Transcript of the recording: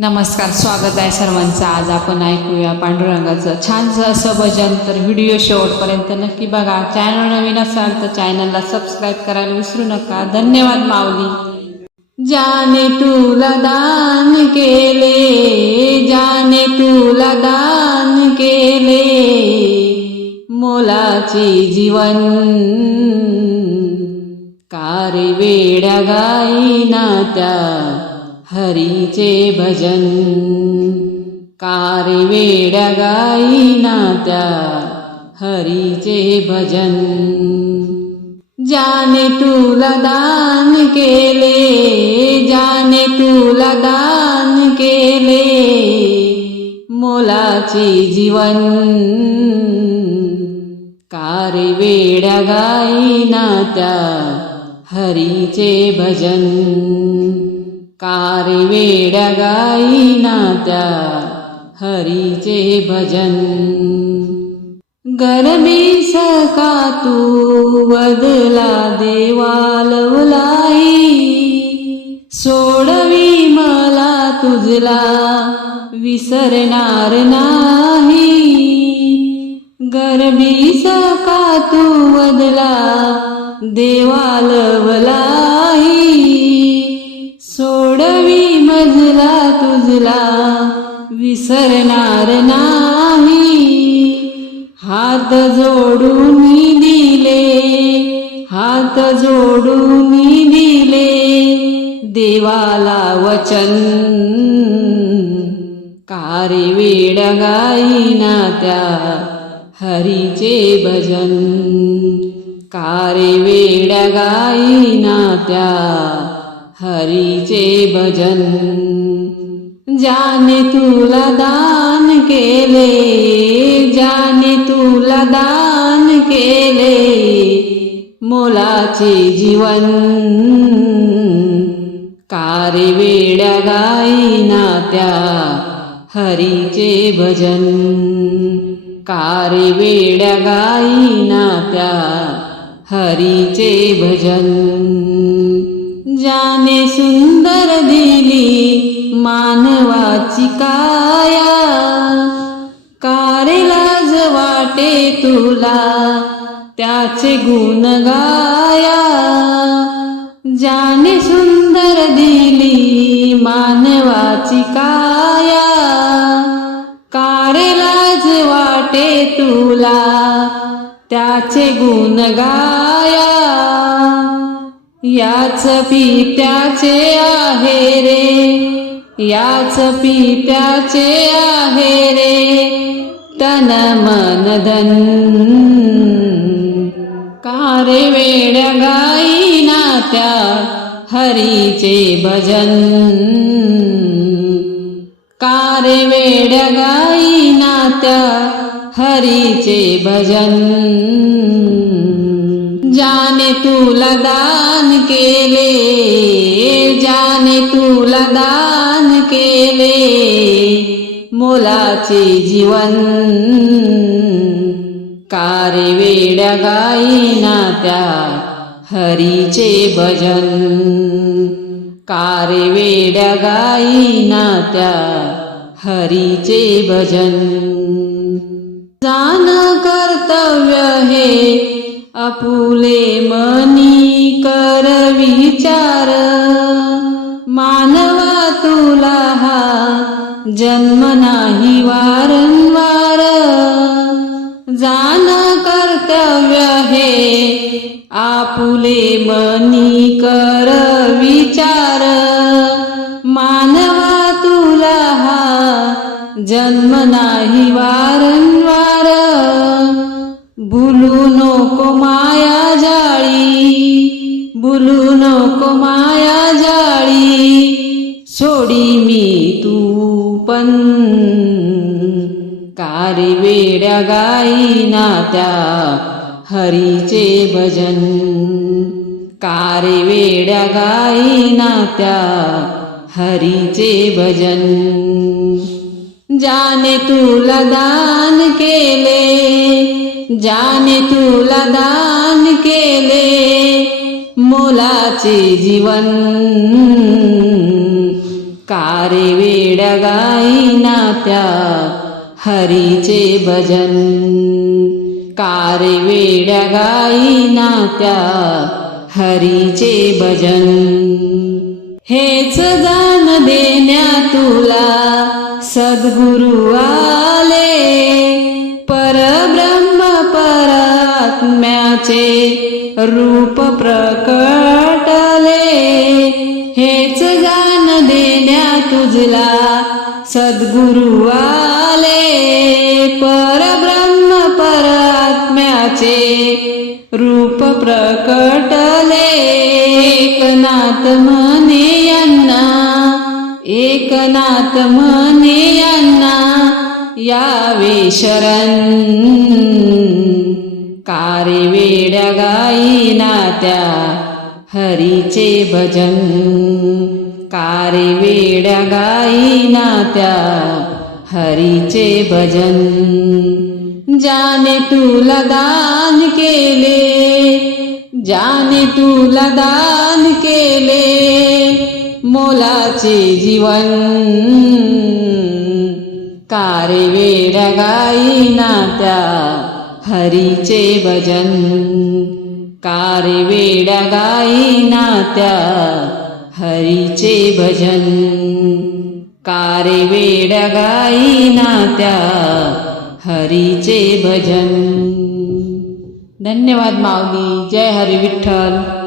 नमस्कार स्वागत आहे सर्वांचं. आज आपण ऐकूया पांडुरंगाचं छानसं असं भजन. तर व्हिडिओ शेवटपर्यंत नक्की बघा. चॅनल नवीन असाल तर चॅनलला सबस्क्राईब करायला विसरू नका. धन्यवाद माऊली. जाने तुला दान केले. जाने तुला दान केले. मोलाचे जीवन. कारे वेड्या गाई त्या हरीचे भजन. कारी वेड्या गाईना त्या हरीचे भजन. जाने तुला दान केले जाने तुला दान केले मोलाचे जीवन. कारी वेड्या गाईना त्या हरीचे भजन. कारे वेड्या गाई त्या हरीचे भजन. गरबी सका तू बदला देवालवलाई सोडवी मला तुझला विसरणार नाही. गरबी सका तू बदला देवालवलाई तुला विसरणार नाही. हात जोडून दिले हात जोडून दिले देवाला वचन. कारे वेड्या गाईना त्या हरीचे भजन. कारे वेड्या गाईना त्या हरीचे भजन. जाने तुला दान केले जाने तुला दान केले मोलाचे जीवन कारे वेड्या गाईना त्या हरीचे भजन. कारे वेड्या गाईना त्या हरीचे भजन. जाने सुंदर दिली मानवाची काया. कारेलाज वाटे तुला त्याचे गुण गाया. ज्याने सुंदर दिली मानवाची काया. कारेलाज वाटे तुला त्याचे गुण गाया. याच पित्याचे आहे रे. याच पित्याचे आहे रे तन मन धन. कारे वेड्या गाईना त्या हरीचे भजन? कारे वेड्या गाईना त्या हरीचे भजन? जाने तुला दान केले त्याने तुला दान केले मोलाचे जीवन. कारे वेड्या गाईना त्या हरीचे भजन. कारे वेड्या गाईना त्या हरीचे भजन. जाण कर्तव्य हे आपुले मनी कर विचार. मानवा तुला हा जन्म नाही वारंवार. जाण कर्तव्य हे आपुले मनी कर विचार. मानवा तुला हा जन्म नाही वारंवार. भुलू नको माया जाळी भुलू नको माया सोडी मी तू पण. कारी वेड्या गाईना त्या हरीचे भजन. कारे वेड्या गाईना त्या हरीचे भजन. जाने तुला दान केले जाने तुला दान केले मोलाचे जीवन. कारे वेड्या गाईना त्या हरीचे भजन. कारे वेड्या गाईना त्या हरीचे भजन. हेच दान देण्या तुला सद्गुरु आले. परब्रह्म परात्म्याचे रूप प्रकट देण्या सद्गुरु आले परब्रह्म परात्म्याचे रूप प्रकटले. एकनाथ म्हणे यांना एकनाथ म्हणे यांना यावे शरण. कारे वेड्या गाईना त्या हरीचे भजन. कारे वेड्या गाईना त्या हरीचे भजन. जाने तुला दान केले जाने तुला दान केले मोलाचे जीवन. कारे वेड्या गाईना त्या हरीचे भजन. कारे वेड्या गाईना त्या हरीचे भजन. कारे वेड गाई नात्या हरीचे भजन. धन्यवाद माऊली जय हरी विठ्ठल.